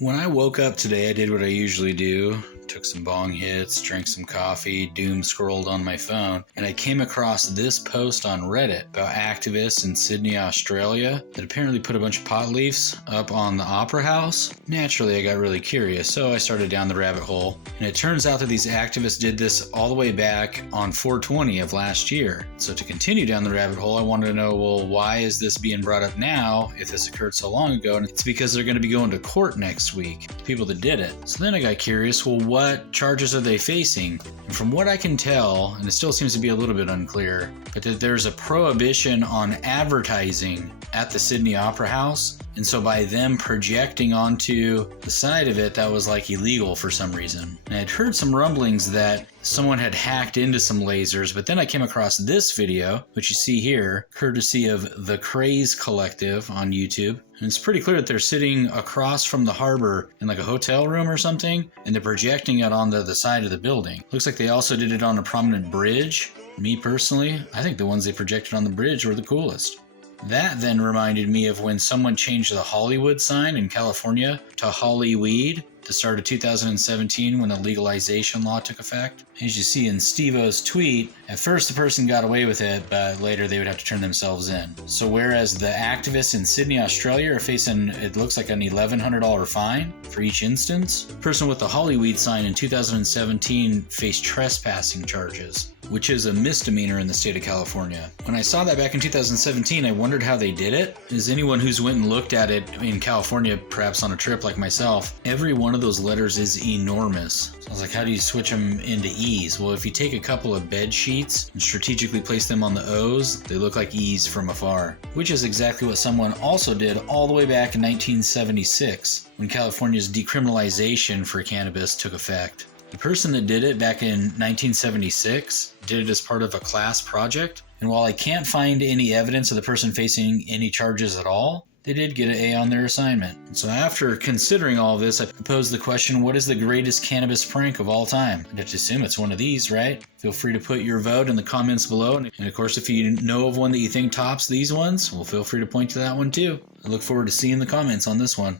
When I woke up today, I did what I usually do. Took some bong hits, drank some coffee, doom scrolled on my phone, and I came across this post on Reddit about activists in Sydney, Australia that apparently put a bunch of pot leaves up on the Opera House. Naturally, I got really curious, so I started down the rabbit hole, and it turns out that these activists did this all the way back on 420 of last year. So to continue down the rabbit hole, I wanted to know, well, why is this being brought up now if this occurred so long ago? And it's because they're going to be going to court next week, the people that did it. So then I got curious, well, what charges are they facing? And from what I can tell, and it still seems to be a little bit unclear, but that there's a prohibition on advertising at the Sydney Opera House. And so by them projecting onto the side of it, that was like illegal for some reason. And I'd heard some rumblings that someone had hacked into some lasers, but then I came across this video, which you see here, courtesy of the Craze Collective on YouTube. And it's pretty clear that they're sitting across from the harbor in like a hotel room or something, and they're projecting it onto the side of the building. Looks like they also did it on a prominent bridge. Me personally, I think the ones they projected on the bridge were the coolest. That then reminded me of when someone changed the Hollywood sign in California to Hollyweed at the start of 2017 when the legalization law took effect. As you see in Steve-O's tweet, at first the person got away with it, but later they would have to turn themselves in. So whereas the activists in Sydney, Australia are facing, it looks like an $1,100 fine for each instance, the person with the Hollyweed sign in 2017 faced trespassing charges, which is a misdemeanor in the state of California. When I saw that back in 2017, I wondered how they did it. As anyone who's went and looked at it in California, perhaps on a trip like myself, every one of those letters is enormous. So I was like, how do you switch them into E's? Well, if you take a couple of bed sheets and strategically place them on the O's, they look like E's from afar, which is exactly what someone also did all the way back in 1976 when California's decriminalization for cannabis took effect. The person that did it back in 1976 did it as part of a class project, and while I can't find any evidence of the person facing any charges at all, they did get an A on their assignment. And so after considering all of this, I posed the question, what is the greatest cannabis prank of all time? I'd have to assume it's one of these, right? Feel free to put your vote in the comments below. And of course, if you know of one that you think tops these ones, well, feel free to point to that one too. I look forward to seeing the comments on this one.